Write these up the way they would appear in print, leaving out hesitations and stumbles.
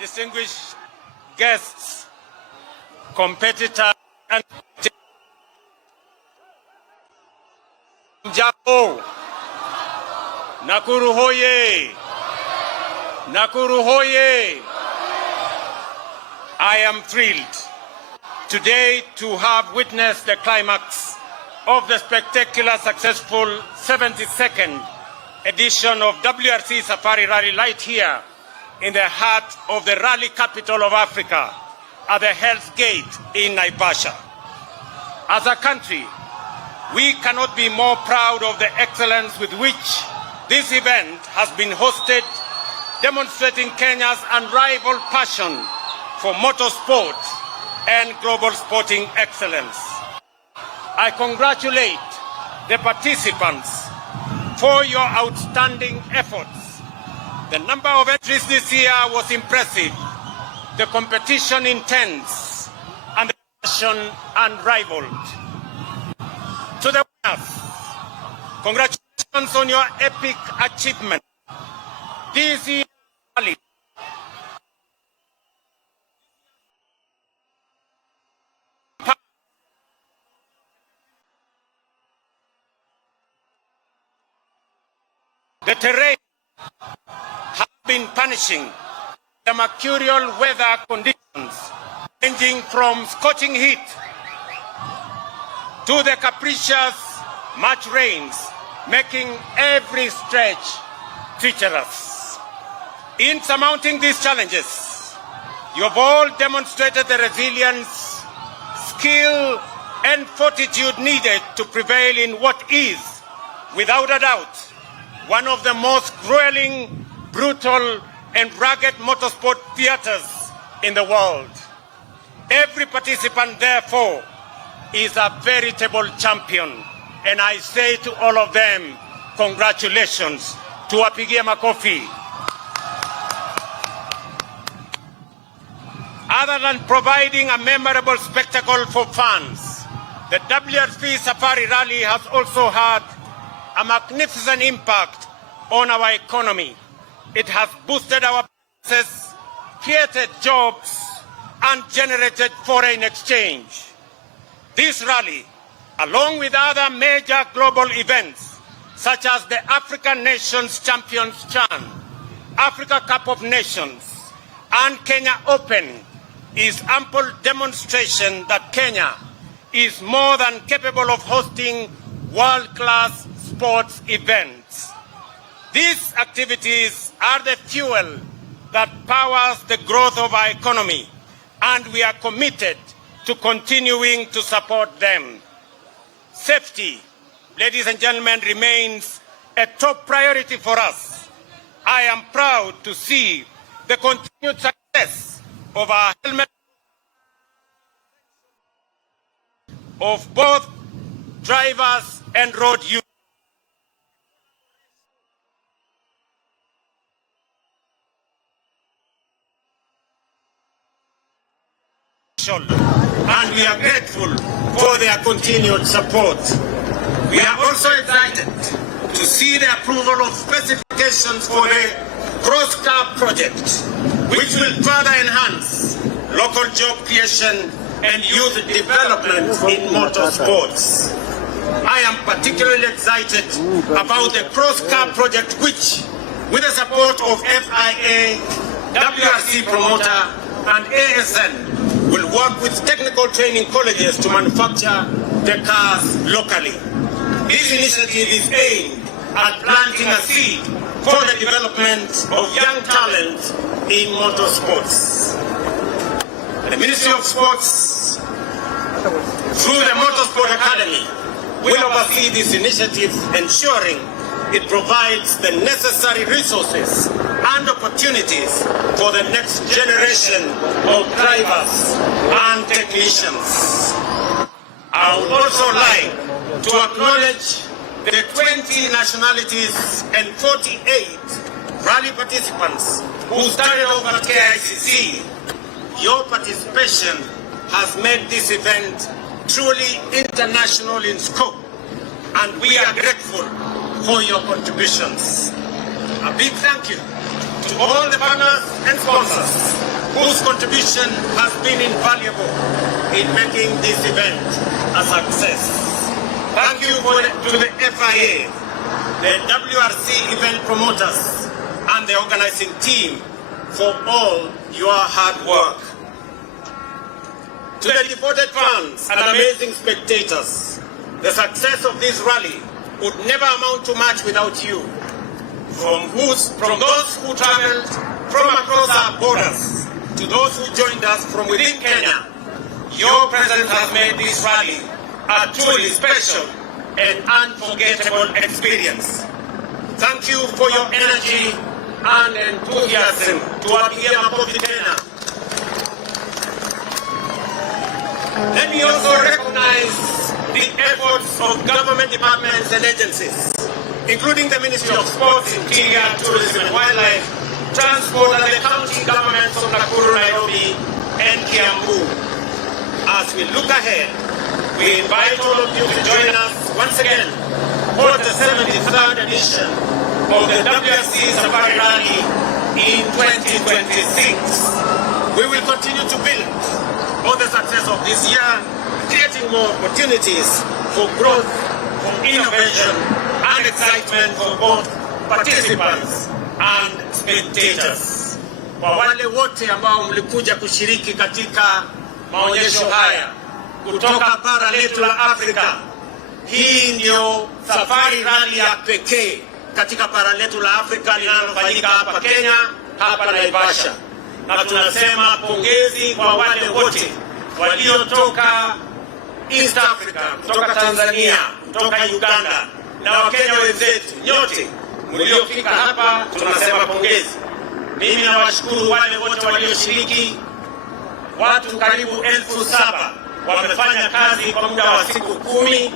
Distinguished guests, competitors, and Japo, Nakuru hoye, Nakuru hoye. I am thrilled today to have witnessed the climax of the spectacular, successful 72nd edition of WRC Safari Rally right here in the heart of the rally capital of Africa at the Hell's Gate in Naivasha. As a country, we cannot be more proud of the excellence with which this event has been hosted, demonstrating Kenya's unrivaled passion for motorsport and global sporting excellence. I congratulate the participants for your outstanding efforts. The number of entries this year was impressive, the competition intense, and the passion unrivaled. To the winners, congratulations on your epic achievement. This year's rally the terrain has been punishing. The mercurial weather conditions ranging from scorching heat to the capricious March rains, making every stretch treacherous. In surmounting these challenges, you have all demonstrated the resilience, skill, and fortitude needed to prevail in what is, without a doubt, one of the most grueling, brutal, and rugged motorsport theaters in the world. Every participant, therefore, is a veritable champion, and I say to all of them, congratulations. Tuwapigie makofi. Other than providing a memorable spectacle for fans, the WRC Safari Rally has also had a magnificent impact on our economy. It has boosted our businesses, created jobs, and generated foreign exchange. This rally, along with other major global events, such as the African Nations Champions Chan, Africa Cup of Nations, and Kenya Open, is ample demonstration that Kenya is more than capable of hosting world-class sports events. These activities are the fuel that powers the growth of our economy, and we are committed to continuing to support them. Safety, ladies and gentlemen, remains a top priority for us. I am proud to see the continued success of our helmet of both drivers and road users. And we are grateful for their continued support. We are also excited to see the approval of specifications for the cross-car project, which will further enhance local job creation and youth development in motorsports. I am particularly excited about the cross-car project, which, with the support of FIA, WRC promoter, and ASN, will work with technical training colleges to manufacture the cars locally. This initiative is aimed at planting a seed for the development of young talent in motorsports. The Ministry of Sports, through the Motorsport Academy, will oversee this initiative, ensuring it provides the necessary resources and opportunities for the next generation of drivers and technicians. I would also like to acknowledge the 20 nationalities and 48 rally participants who started off at KICC. Your participation has made this event truly international in scope, and we are grateful for your contributions. A big thank you to all the partners and sponsors whose contribution has been invaluable in making this event a success. Thank you to the FIA, the WRC event promoters, and the organizing team for all your hard work. To the devoted fans and amazing spectators, the success of this rally would never amount to much without you. From those who traveled from across our borders to those who joined us from within Kenya, your presence has made this rally a truly special and unforgettable experience. Thank you for your energy and enthusiasm tuwapigia makofi tena. Let me also recognize the efforts of government departments and agencies, including the Ministry of Sports, Interior, Tourism and Wildlife, Transport, and the county governments of Nakuru, Nairobi, and Kiambu. As we look ahead, we invite all of you to join us once again for the 73rd edition of the WRC Safari Rally in 2026. We will continue to build on the success of this year, creating more opportunities for growth, for innovation, and excitement for both participants and spectators. Kwa wale wote ambao mlikuja kushiriki katika maonyesho haya kutoka bara letu la Afrika, hii ndio safari rally ya pekee katika bara letu la Afrika linalofanyika hapa Kenya, hapa Naivasha. Na tunasema pongezi kwa wale wote waliotoka East Africa, kutoka Tanzania, kutoka Uganda na Wakenya wenzetu nyote mliofika hapa, tunasema pongezi. Mimi nawashukuru wale wote walioshiriki. Watu karibu 7,000 wamefanya kazi kwa muda wa siku 10.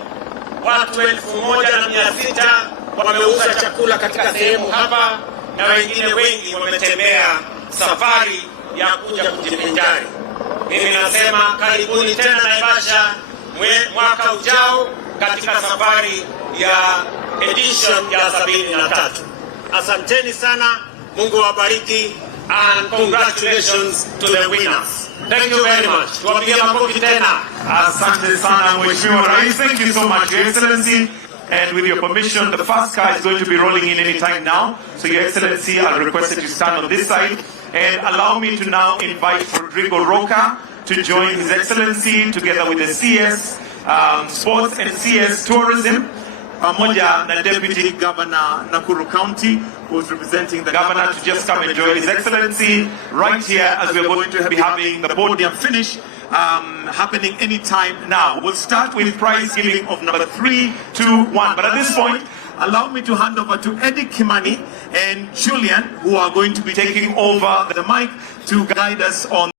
Watu 1,600 wameuza chakula katika sehemu hapa, na wengine wengi wametembea safari ya kuja kujivinjari. Mimi nasema karibuni tena Naivasha mwaka ujao katika safari ya edition ya 73. Asanteni sana, Mungu wabariki, and congratulations to the winners. Thank you very much. Tuwapigia makofi tena. Asante sana Mheshimiwa Rais. Thank you so much, Your Excellency. And with your permission, the first car is going to be rolling in any time now. So Your Excellency, I'll request that you stand on this side. And allow me to now invite Rodrigo Roca to join His Excellency together with the CS Sports and CS Tourism, pamoja na Deputy Governor Nakuru County, who is representing the governor, to just come and join His Excellency right here as we are going to be having the podium finish happening anytime now. We'll start with prize giving of number 3, 2, 1. But at this point, allow me to hand over to Eddie Kimani and Julian, who are going to be taking over the mic to guide us on